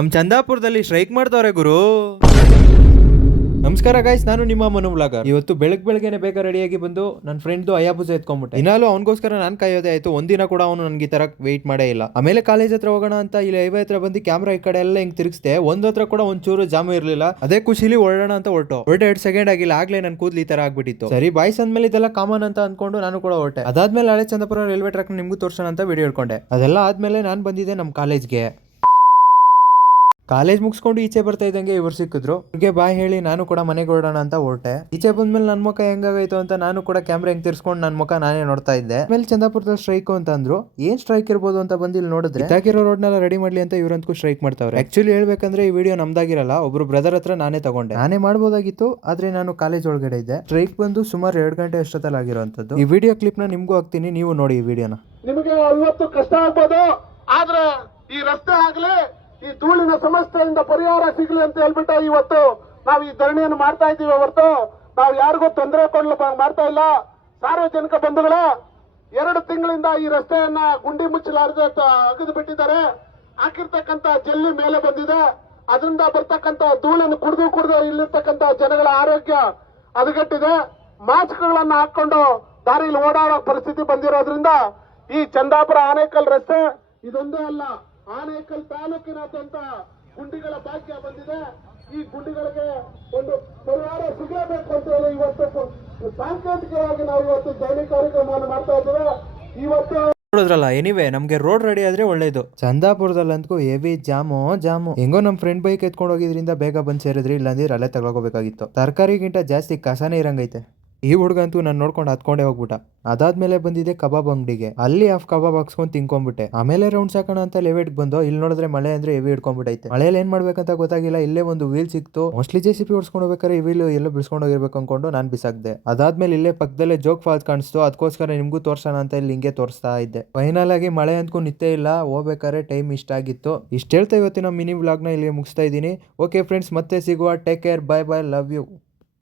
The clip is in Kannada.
ನಮ್ ಚಂದಾಪುರದಲ್ಲಿ ಸ್ಟ್ರೈಕ್ ಮಾಡ್ತಾವ್ರೆ ಗುರು. ನಮಸ್ಕಾರ ಗೈಸ್, ನಾನು ನಿಮ್ಮ ಮನು ವ್ಲಾಗರ್. ಇವತ್ತು ಬೆಳಗ್ಗೆನೆ ಬೇಗ ರೆಡಿಯಾಗಿ ಬಂದು ನನ್ನ ಫ್ರೆಂಡ್ ಅಯಾಬುಜ ಎತ್ಕೊಂಡ್ಬಿಟ್ಟೆ. ಇನ್ನಾಲು ಅವನಿಗೋಸ್ಕರ ನಾನ್ ಕಾಯೋದೇ ಆಯ್ತು. ಒಂದಿನ ಕೂಡ ಅವನು ನನ್ಗೆ ಈ ತರ ವೆಯ್ಟ್ ಮಾಡೇ ಇಲ್ಲ. ಆಮೇಲೆ ಕಾಲೇಜ್ ಹತ್ರ ಹೋಗೋಣ ಅಂತ ಇಲ್ಲಿ ಹೈವೇ ಹತ್ರ ಬಂದು ಕ್ಯಾಮ್ರಾ ಈ ಕಡೆ ಎಲ್ಲ ಹಿಂಗ್ ತಿರುಗಿಸ್ದೆ. ಒಂದ್ ಹತ್ರ ಕೂಡ ಒಂಚೂರು ಜಾಮ ಇರ್ಲಿಲ್ಲ. ಅದೇ ಖುಷಿಲಿ ಹೊರಡೋಣ ಅಂತ ಹೊರಟು 2 ಸೆಕೆಂಡ್ ಆಗಿಲ್ಲ, ಆಗ್ಲೇ ನನ್ ಕೂದ್ಲು ಈ ತರ ಆಗ್ಬಿಟ್ಟಿತ್ತು. ಸರಿ ಬಾಯ್ಸ್ ಅಂದ್ಮೇಲೆ ಇದೆಲ್ಲ ಕಾಮನ್ ಅಂತ ಅನ್ಕೊಂಡು ನಾನು ಕೂಡ ಹೊರಟೆ. ಅದಾದ್ಮೇಲೆ ಹಳೆ ಚಂದಾಪುರ ರೈಲ್ವೆ ಟ್ರ್ಯಾಕ್ ನಿಮ್ಗೂ ತೋರ್ಸೋಣ ಅಂತ ವಿಡಿಯೋ ಇಟ್ಕೊಂಡೆ. ಅದೆಲ್ಲ ಆದ್ಮೇಲೆ ನಾನ್ ಬಂದಿದ್ದೆ ನಮ್ ಕಾಲೇಜ್ಗೆ. ಕಾಲೇಜ್ ಮುಗಿಸ್ಕೊಂಡು ಈಚೆ ಬರ್ತಾ ಇದ್ದಂಗೆ ಇವ್ರು ಸಿಕ್ಕಿದ್ರು. ಇವ್ರಿಗೆ ಬಾಯ್ ಹೇಳಿ ನಾನು ಕೂಡ ಮನೆಗೆ ಹೊರಡೋಣ ಅಂತ ಹೊರಟೆ. ಈಚೆ ಬಂದ್ಮೇಲೆ ನನ್ ಮುಖ ಹೆಂಗಾಗೈತು ಅಂತ ನಾನು ಕೂಡ ಕ್ಯಾಮ್ರಾ ಹೆಂಗ್ ತಿರ್ಸ್ಕೊಂಡು ನನ್ ಮುಖ ನಾನೇ ನೋಡ್ತಾ ಇದ್ದೆ. ಆಮೇಲೆ ಚಂದಾಪುರದಲ್ಲಿ ಸ್ಟ್ರೈಕ್ ಅಂತ ಅಂದ್ರು. ಏನ್ ಸ್ಟ್ರೈಕ್ ಇರ್ಬೋದು ಅಂತ ಬಂದು ಇಲ್ಲಿ ನೋಡಿದ್ರೆ ಇದಾಗಿರೋ ರೋಡ್ನೆಲ್ಲ ರೆಡಿ ಮಾಡ್ಲಿ ಅಂತ ಇವ್ರಂತೂ ಸ್ಟ್ರೈಕ್ ಮಾಡ್ತಾವ್ರೆ. ಆಕ್ಚುಲಿ ಹೇಳ್ಬೇಕಂದ್ರೆ ಈ ವಿಡಿಯೋ ನಮ್ದಾಗಿರಲ್ಲ, ಒಬ್ರು ಬ್ರದರ್ ಹತ್ರ ನಾನೇ ತಗೊಂಡೆ. ನಾನೇ ಮಾಡ್ಬೋದಾಗಿತ್ತು, ಆದ್ರೆ ನಾನು ಕಾಲೇಜ್ ಒಳಗಡೆ ಇದ್ದೆ. ಸ್ಟ್ರೈಕ್ ಬಂದು ಸುಮಾರು 2 ಗಂಟೆ ಅಷ್ಟೊತ್ತಲ್ಲಿ ಆಗಿರುವಂತದ್ದು. ಈ ವಿಡಿಯೋ ಕ್ಲಿಪ್ ನ ನಿಮ್ಗೂ ಹಾಕ್ತೀನಿ, ನೀವು ನೋಡಿ ಈ ವಿಡಿಯೋನ. ನಿಮಗೆ ಇವತ್ತು ಕಷ್ಟ ಆಗ್ಬೋದು, ಆದ್ರೆ ಈ ರಸ್ತೆ ಆಗ್ಲಿ ಈ ಧೂಳಿನ ಸಮಸ್ಯೆಯಿಂದ ಪರಿಹಾರ ಸಿಗ್ಲಿ ಅಂತ ಹೇಳ್ಬಿಟ್ಟು ಇವತ್ತು ನಾವು ಈ ಧರಣಿಯನ್ನು ಮಾಡ್ತಾ ಇದ್ದೀವಿ. ಹೊರತು ನಾವು ಯಾರಿಗೂ ತೊಂದರೆ ಕೊಡಲು ಮಾಡ್ತಾ ಇಲ್ಲ. ಸಾರ್ವಜನಿಕ ಬಂಧುಗಳ 2 ತಿಂಗಳಿಂದ ಈ ರಸ್ತೆಯನ್ನ ಗುಂಡಿ ಮುಚ್ಚಲಾರದೆ ಅಗದು ಬಿಟ್ಟಿದ್ದಾರೆ. ಹಾಕಿರ್ತಕ್ಕಂತ ಜಲ್ಲಿ ಮೇಲೆ ಬಂದಿದೆ. ಅದರಿಂದ ಬರ್ತಕ್ಕಂತ ಧೂಳನ್ನು ಕುಡಿದು ಇಲ್ಲಿರ್ತಕ್ಕಂತ ಜನಗಳ ಆರೋಗ್ಯ ಹದಗೆಟ್ಟಿದೆ. ಮಾಸ್ಕ್ಗಳನ್ನ ಹಾಕೊಂಡು ದಾರಿಯಲ್ಲಿ ಓಡಾಡೋ ಪರಿಸ್ಥಿತಿ ಬಂದಿರೋದ್ರಿಂದ ಈ ಚಂದಾಪುರ ಆನೇಕಲ್ ರಸ್ತೆ ಇದೊಂದೇ ಅಲ್ಲ, ಆನೇಕಲ್ ತಾಲೂಕಿನಾದ್ಯಂತ ಗುಂಡಿಗಳ ಭಾಗ್ಯ ಬಂದಿದೆ. ಈ ಗುಂಡಿಗಳಿಗೆ ಒಂದು ಪರಿಹಾರ ಸಿಗಲೇಬೇಕು ಅಂತ ಹೇಳಿ ಇವತ್ತು ಸಾಂಕೇತಿಕವಾಗಿ ನಾವು ಇವತ್ತು ಧರಣಿ ಕಾರ್ಯಕ್ರಮವನ್ನು ಮಾಡ್ತಾ ಇದ್ದೇವೆ. ಇವತ್ತು ನೋಡಿದ್ರಲ್ಲ, ಎನಿವೆ ನಮ್ಗೆ ರೋಡ್ ರೆಡಿ ಆದ್ರೆ ಒಳ್ಳೇದು. ಚಂದಾಪುರದಲ್ಲಂತೂ ಹೆವಿ ಜಾಮು. ಹೆಂಗೋ ನಮ್ ಫ್ರೆಂಡ್ ಬೈಕ್ ಎತ್ಕೊಂಡು ಹೋಗಿದ್ರಿಂದ ಬೇಗ ಬಂದ್ ಸೇರಿದ್ರಿ, ಇಲ್ಲಾಂದ್ರೆ ಅಲ್ಲೇ ತಗೊಳ್ಕೋಬೇಕಾಗಿತ್ತು. ತರಕಾರಿಗಿಂತ ಜಾಸ್ತಿ ಕಸನೇ ಇರಂಗೈತೆ. ಈ ಹುಡುಗಂತೂ ನಾನು ನೋಡ್ಕೊಂಡು ಹತ್ಕೊಂಡೆ ಹೋಗ್ಬಿಟ್ಟ. ಅದಾದ್ಮೇಲೆ ಬಂದಿದೆ ಕಬಾಬ್ ಅಂಗಡಿಗೆ. ಅಲ್ಲಿ ಹಾಫ್ ಕಬಾಬ್ ಹಾಕ್ಸ್ಕೊಂಡು ತಿನ್ಕೊಂಡ್ಬಿಟ್ಟೆ. ಆಮೇಲೆ ರೌಂಡ್ಸ್ ಹಾಕೋಣ ಅಂತ ಲೆವೆಟ್ ಬಂದು ಇಲ್ಲಿ ನೋಡಿದ್ರೆ ಮಳೆ ಅಂದ್ರೆ ಹೆವಿ ಹಿಡ್ಕೊಂಡ್ಬಿಟ್ಟೈತೆ. ಮಳೆಯಲ್ಲಿ ಏನ್ ಮಾಡ್ಬೇಕಂತ ಗೊತ್ತಾಗಿಲ್ಲ. ಇಲ್ಲೇ ಒಂದು ವೀಲ್ ಸಿಕ್ತು. ಮೋಸ್ಟ್ಲಿ JCB ಓಡಿಸ್ಕೊಂಡು ಹೋಗ್ಬೇಕಾದ್ರೆ ಈ ವೀಲ್ ಎಲ್ಲೋ ಬಿಡಿಸ್ಕೊಂಡು ಹೋಗಿರ್ಬೇಕು ಅನ್ಕೊಂಡು ನಾನು ಬಿಸಾಕ್ದೆ. ಅದಾದ್ಮೇಲೆ ಇಲ್ಲೇ ಪಕ್ಕದಲ್ಲೇ ಜೋಗ್ ಫಾಲ್ಸ್ ಕಾಣಿಸ್ತು. ಅದಕ್ಕೋಸ್ಕರ ನಿಮ್ಗೂ ತೋರ್ಸೋಣ ಅಂತ ಇಲ್ಲಿ ಹಿಂಗೆ ತೋರಿಸ್ತಾ ಇದ್ದೆ. ಫೈನಲ್ ಆಗಿ ಮಳೆ ಅಂದ್ಕೊಂಡು ನಿತ್ತೇ ಇಲ್ಲ. ಹೋಗ್ಬೇಕಾದ್ರೆ ಟೈಮ್ ಇಷ್ಟ ಆಗಿತ್ತು. ಇಷ್ಟ ಹೇಳ್ತಾ ಇವತ್ತಿನ ಮಿನಿ ವ್ಲಾಗ್ನ ಇಲ್ಲಿ ಮುಗಿಸ್ತಾ ಇದ್ದೀನಿ. ಓಕೆ ಫ್ರೆಂಡ್ಸ್, ಮತ್ತೆ ಸಿಗುವ. Take care, bye bye, love you.